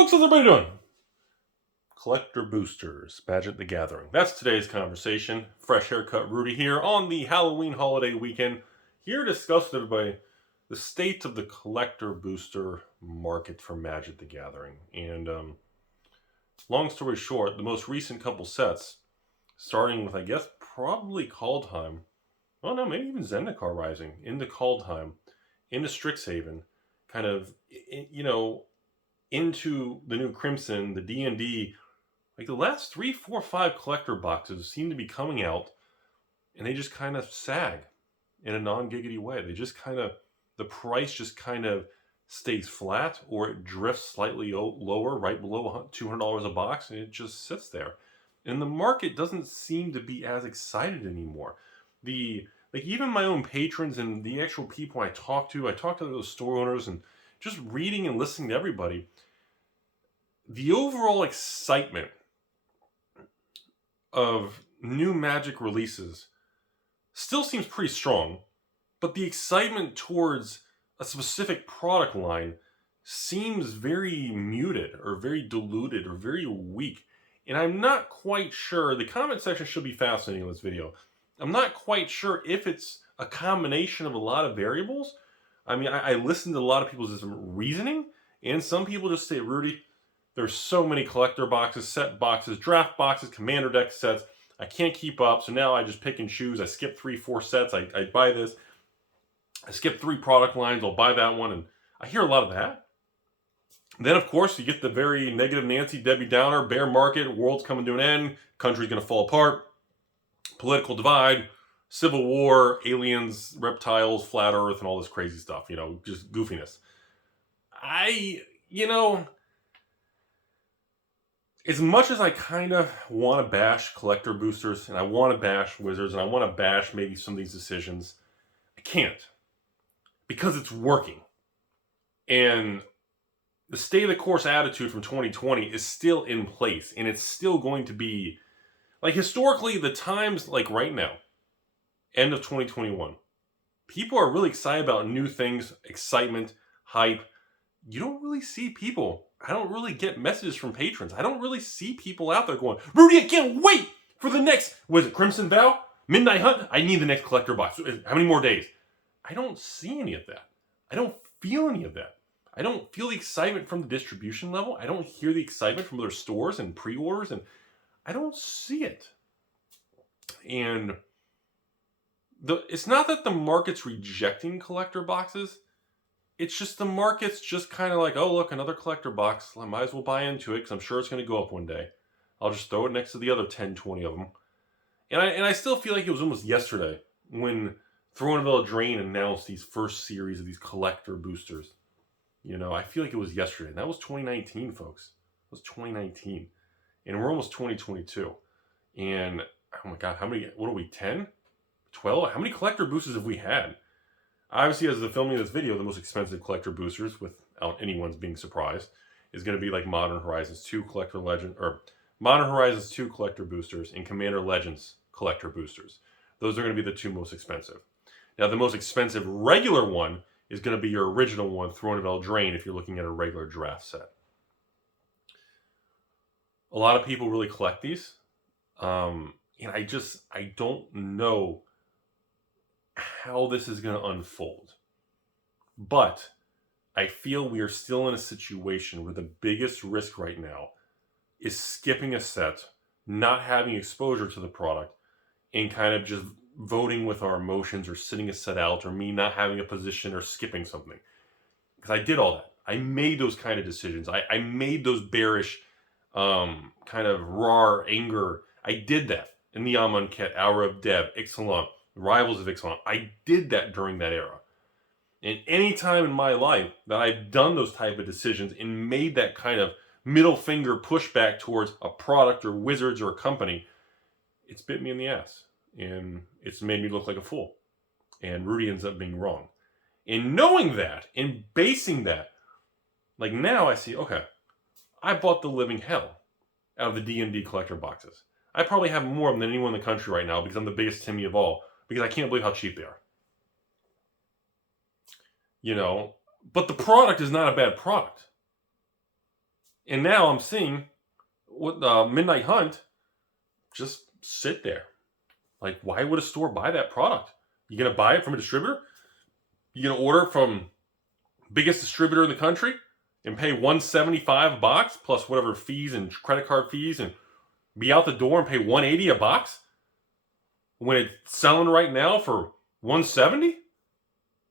folks, how's everybody doing? Collector boosters, Magic the Gathering. That's today's conversation. Fresh haircut Rudy here on the Halloween holiday weekend. Here to discuss with everybody the state of the collector booster market for Magic the Gathering. And long story short, the most recent couple sets, starting with, I guess, probably Kaldheim. Oh no, maybe even Zendikar Rising, into Kaldheim, into StrixHaven, kind of, you know, into the new Crimson, the D&D. Like the last 3, 4, 5 collector boxes seem to be coming out, and they just kind of sag in a non-giggity way. They just kind of, the price just kind of stays flat, or it drifts slightly lower, right below $200 a box, and it just sits there. And the market doesn't seem to be as excited anymore. Like even my own patrons and the actual people I talk to those store owners, and just reading and listening to everybody, the overall excitement of new Magic releases still seems pretty strong, but the excitement towards a specific product line seems very muted or very diluted or very weak. And I'm not quite sure, the comment section should be fascinating in this video. I'm not quite sure if it's a combination of a lot of variables. I mean, I listen to a lot of people's reasoning, and some people just say, Rudy, there's so many collector boxes, set boxes, draft boxes, commander deck sets. I can't keep up, so now I just pick and choose. I skip 3, 4 sets. I buy this. I skip 3 product lines. I'll buy that one. And I hear a lot of that. Then, of course, you get the very negative Nancy, Debbie Downer, bear market, world's coming to an end, country's going to fall apart, political divide, civil war, aliens, reptiles, flat earth, and all this crazy stuff. You know, just goofiness. As much as I kind of want to bash collector boosters, and I want to bash wizards, and I want to bash maybe some of these decisions, I can't. Because it's working. And the state of the course attitude from 2020 is still in place. And it's still going to be, like historically, the times like right now, end of 2021, people are really excited about new things, excitement, hype. You don't really see people. I don't really get messages from patrons. I don't really see people out there going, Rudy, I can't wait for the next, was it Crimson Vow? Midnight Hunt? I need the next collector box. How many more days? I don't see any of that. I don't feel any of that. I don't feel the excitement from the distribution level. I don't hear the excitement from other stores and pre-orders, and I don't see it. And it's not that the market's rejecting collector boxes. It's just the market's just kind of like, oh, look, another collector box. I might as well buy into it because I'm sure it's going to go up one day. I'll just throw it next to the other 10, 20 of them. And I still feel like it was almost yesterday when Throne of Eldraine announced these first series of these collector boosters. You know, I feel like it was yesterday. And that was 2019, folks. It was 2019. And we're almost 2022. And, oh my God, what are we, 10? 12? How many collector boosters have we had? Obviously, as the filming of this video, the most expensive collector boosters, without anyone's being surprised, is going to be like Modern Horizons 2 Modern Horizons 2 collector boosters and Commander Legends collector boosters. Those are going to be the 2 most expensive. Now, the most expensive regular one is going to be your original one, Throne of Eldraine, if you're looking at a regular draft set. A lot of people really collect these. And I don't know how this is going to unfold. But I feel we are still in a situation where the biggest risk right now is skipping a set, not having exposure to the product, and kind of just voting with our emotions or sitting a set out, or me not having a position or skipping something. Because I did all that. I made those kind of decisions. I made those bearish kind of raw anger. I did that in the Amonkhet, Hour of Deb, Ixalan, Rivals of Ixalan. I did that during that era. And any time in my life that I've done those type of decisions and made that kind of middle finger pushback towards a product or wizards or a company, it's bit me in the ass. And it's made me look like a fool. And Rudy ends up being wrong. And knowing that, and basing that, like now I see, okay, I bought the living hell out of the D&D collector boxes. I probably have more of them than anyone in the country right now because I'm the biggest Timmy of all. Because I can't believe how cheap they are. You know, but the product is not a bad product. And now I'm seeing what Midnight Hunt just sit there. Like, why would a store buy that product? You gonna buy it from a distributor? You gonna order from biggest distributor in the country and pay $175 a box plus whatever fees and credit card fees and be out the door and pay $180 a box when it's selling right now for $170?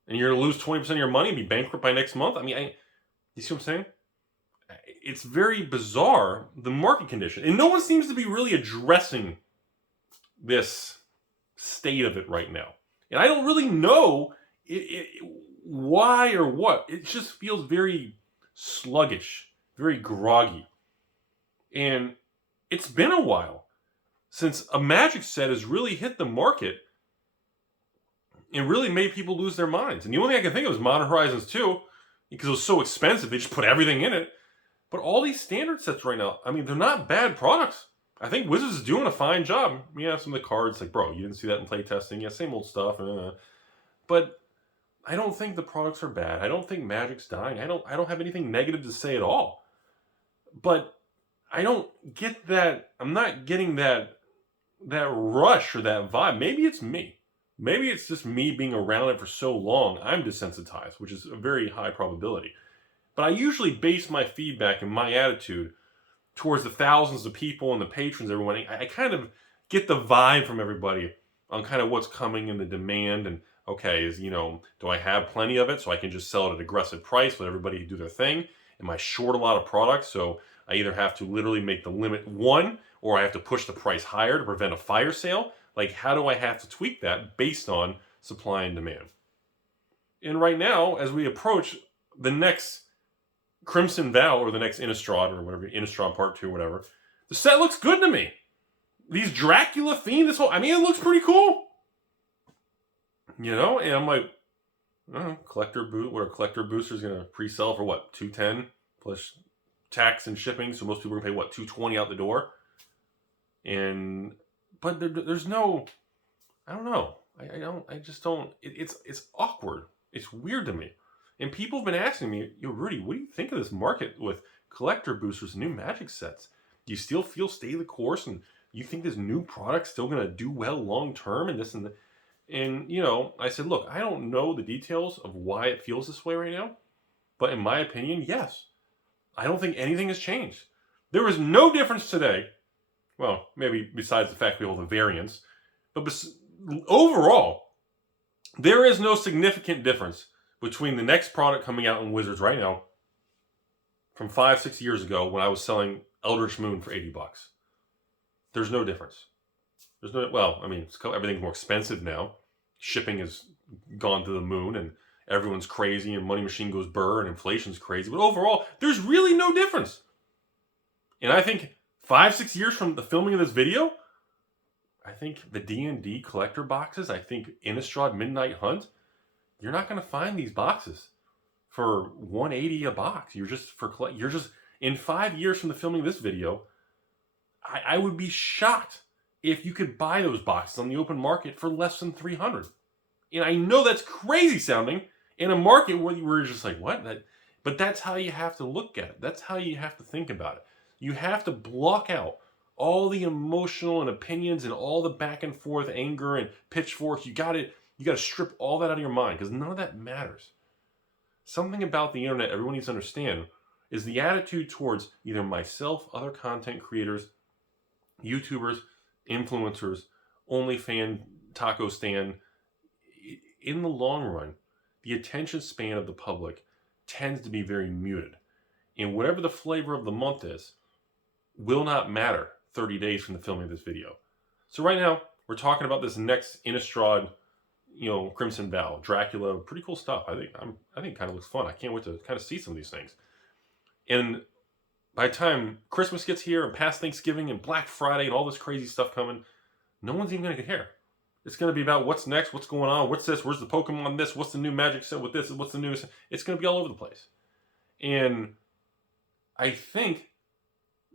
And you're gonna lose 20% of your money and be bankrupt by next month? I mean, you see what I'm saying? It's very bizarre, the market condition. And no one seems to be really addressing this state of it right now. And I don't really know why or what. It just feels very sluggish, very groggy. And it's been a while since a Magic set has really hit the market and really made people lose their minds. And the only thing I can think of is Modern Horizons 2, because it was so expensive, they just put everything in it. But all these standard sets right now, I mean, they're not bad products. I think Wizards is doing a fine job. Yeah, some of the cards, like, bro, you didn't see that in playtesting. Yeah, same old stuff. But I don't think the products are bad. I don't think Magic's dying. I don't have anything negative to say at all. But I don't get that. I'm not getting that rush or that vibe. Maybe it's me. Maybe it's just me being around it for so long. I'm desensitized, which is a very high probability. But I usually base my feedback and my attitude towards the thousands of people and the patrons, everyone. I kind of get the vibe from everybody on kind of what's coming in the demand. And okay, do I have plenty of it so I can just sell at an aggressive price, let everybody do their thing? Am I short a lot of products, so I either have to literally make the limit one, or I have to push the price higher to prevent a fire sale? Like, how do I have to tweak that based on supply and demand? And right now, as we approach the next Crimson Vow, or the next Innistrad, or whatever, Innistrad Part 2, whatever, the set looks good to me. These Dracula themed, it looks pretty cool. And I'm like, collector booster's gonna pre-sell for what, $210 plus tax and shipping, so most people are gonna pay what, $220 out the door. But there's no, I don't know. It's awkward. It's weird to me. And people have been asking me, Rudy, what do you think of this market with collector boosters and new Magic sets? Do you still feel stay the course, and you think this new product's still going to do well long term and this and that? And, I said, look, I don't know the details of why it feels this way right now, but in my opinion, yes. I don't think anything has changed. There is no difference today. Well, maybe besides the fact we hold the variants, but overall, there is no significant difference between the next product coming out in Wizards right now from 5-6 years ago when I was selling Eldritch Moon for $80. There's no difference. Everything's more expensive now. Shipping has gone to the moon, and everyone's crazy, and Money Machine goes burr, and inflation's crazy. But overall, there's really no difference. And I think 5-6 years from the filming of this video, I think the D&D collector boxes, I think Innistrad Midnight Hunt, you're not going to find these boxes for $180 a box. You're just in 5 years from the filming of this video, I would be shocked if you could buy those boxes on the open market for less than $300. And I know that's crazy sounding in a market where we're just like, what? But that's how you have to look at it. That's how you have to think about it. You have to block out all the emotional and opinions and all the back and forth anger and pitchforks. You got to strip all that out of your mind, because none of that matters. Something about the internet everyone needs to understand is the attitude towards either myself, other content creators, YouTubers, influencers, OnlyFans, Taco Stand. In the long run, the attention span of the public tends to be very muted. And whatever the flavor of the month is, will not matter 30 days from the filming of this video. So right now, we're talking about this next Innistrad, Crimson Vow, Dracula, pretty cool stuff. I think it kind of looks fun. I can't wait to kind of see some of these things. And by the time Christmas gets here, and past Thanksgiving, and Black Friday, and all this crazy stuff coming, no one's even going to care. It's going to be about what's next, what's going on, what's this, where's the Pokemon this, what's the new Magic set with this, what's the new... It's going to be all over the place. And I think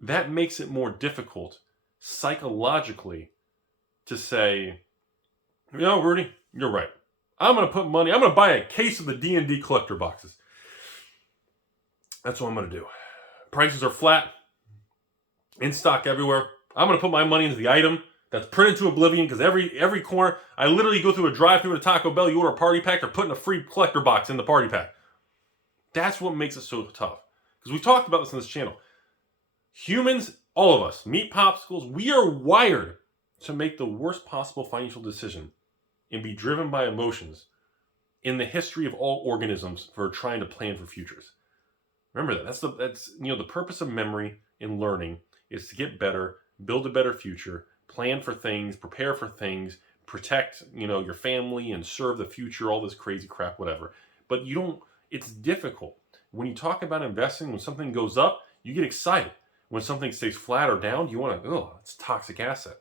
that makes it more difficult psychologically to say, Rudy, you're right. I'm going to buy a case of the D&D collector boxes. That's what I'm going to do. prices are flat, in stock everywhere. I'm going to put my money into the item that's printed to oblivion, because every corner, I literally go through a drive-thru at a Taco Bell, you order a party pack, they're putting a free collector box in the party pack. That's what makes it so tough. Because we've talked about this on this channel. Humans, all of us, meat popsicles, we are wired to make the worst possible financial decision and be driven by emotions in the history of all organisms for trying to plan for futures. Remember that. That's the purpose of memory and learning is to get better, build a better future, plan for things, prepare for things, protect, your family and serve the future, all this crazy crap, whatever. But it's difficult. When you talk about investing, when something goes up, you get excited. When something stays flat or down, you want to, it's a toxic asset.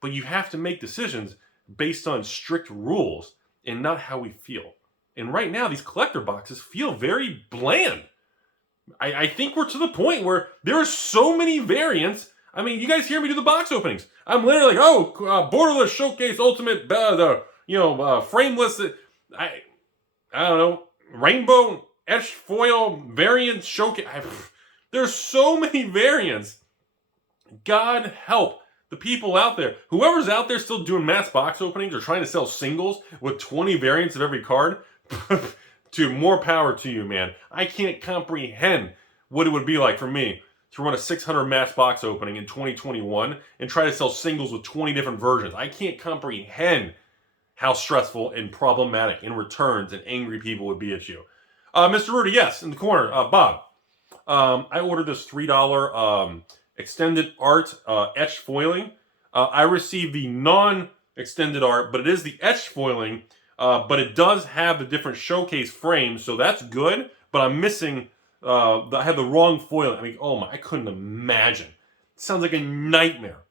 But you have to make decisions based on strict rules and not how we feel. And right now, these collector boxes feel very bland. I think we're to the point where there are so many variants. I mean, you guys hear me do the box openings. I'm literally like, borderless showcase, ultimate, frameless. I don't know, rainbow etched foil variant showcase. There's so many variants. God help the people out there. Whoever's out there still doing mass box openings or trying to sell singles with 20 variants of every card, to more power to you, man. I can't comprehend what it would be like for me to run a 600 mass box opening in 2021 and try to sell singles with 20 different versions. I can't comprehend how stressful and problematic in returns and angry people would be at you. Mr. Rudy, yes, in the corner. Bob, I ordered this $3 extended art etched foiling. I received the non-extended art, but it is the etched foiling, but it does have the different showcase frames, so that's good, but I'm missing, I have the wrong foiling. I mean, I couldn't imagine. It sounds like a nightmare.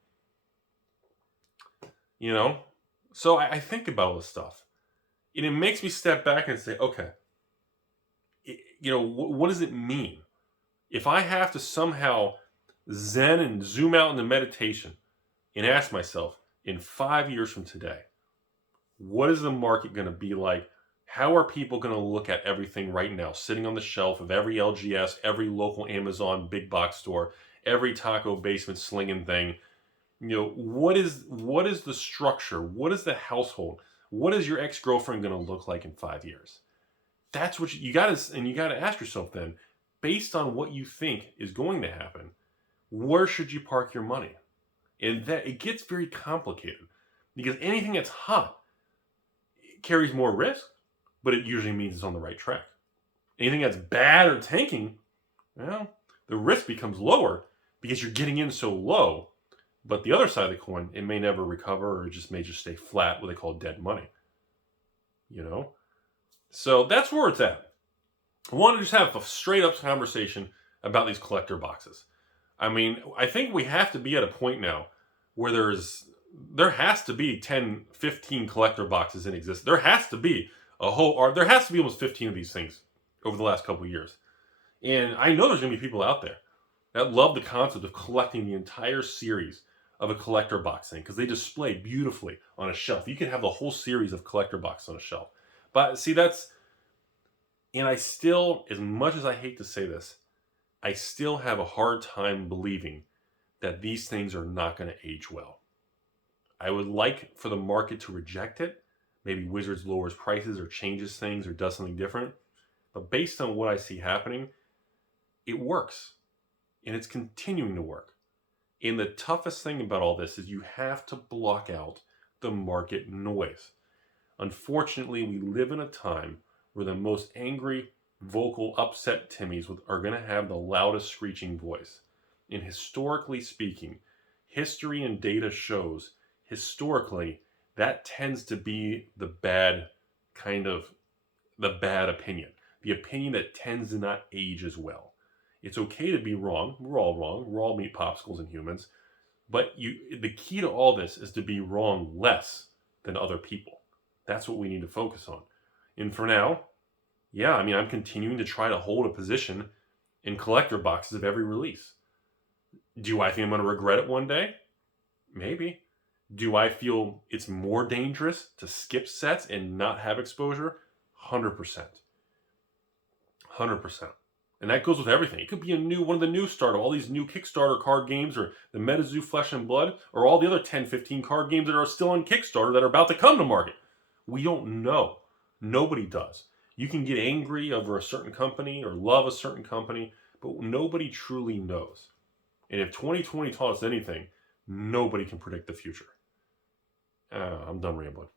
So I think about all this stuff, and it makes me step back and say, okay, what does it mean? If I have to somehow zen and zoom out into meditation and ask myself, in 5 years from today, what is the market going to be like? How are people going to look at everything right now, sitting on the shelf of every LGS, every local Amazon big box store, every taco basement slinging thing? What is the structure? What is the household? What is your ex-girlfriend going to look like in 5 years? That's what you got to ask yourself then, based on what you think is going to happen, where should you park your money? And that it gets very complicated, because anything that's hot carries more risk, but it usually means it's on the right track. Anything that's bad or tanking, well, the risk becomes lower because you're getting in so low. But the other side of the coin, it may never recover, or it may just stay flat, what they call dead money. So that's where it's at. I want to just have a straight up conversation about these collector boxes. I mean, I think we have to be at a point now where there has to be 10, 15 collector boxes in existence. There has to be there has to be almost 15 of these things over the last couple of years. And I know there's going to be people out there that love the concept of collecting the entire series of a collector box thing, because they display beautifully on a shelf. You can have the whole series of collector boxes on a shelf. But see, and I still, as much as I hate to say this, I still have a hard time believing that these things are not going to age well. I would like for the market to reject it. Maybe Wizards lowers prices or changes things or does something different. But based on what I see happening, it works. And it's continuing to work. And the toughest thing about all this is you have to block out the market noise. Unfortunately, we live in a time where the most angry, vocal, upset Timmies are going to have the loudest screeching voice. And historically speaking, history and data shows, historically, that tends to be the bad opinion. The opinion that tends to not age as well. It's okay to be wrong. We're all wrong. We're all meat popsicles and humans. But the key to all this is to be wrong less than other people. That's what we need to focus on. And for now, I'm continuing to try to hold a position in collector boxes of every release. Do I think I'm going to regret it one day? Maybe. Do I feel it's more dangerous to skip sets and not have exposure? 100%. 100%. And that goes with everything. It could be one of the new start, all these new Kickstarter card games, or the Metazoo Flesh and Blood, or all the other 10, 15 card games that are still on Kickstarter that are about to come to market. We don't know. Nobody does. You can get angry over a certain company or love a certain company, but nobody truly knows. And if 2020 taught us anything, nobody can predict the future. I'm done rambling.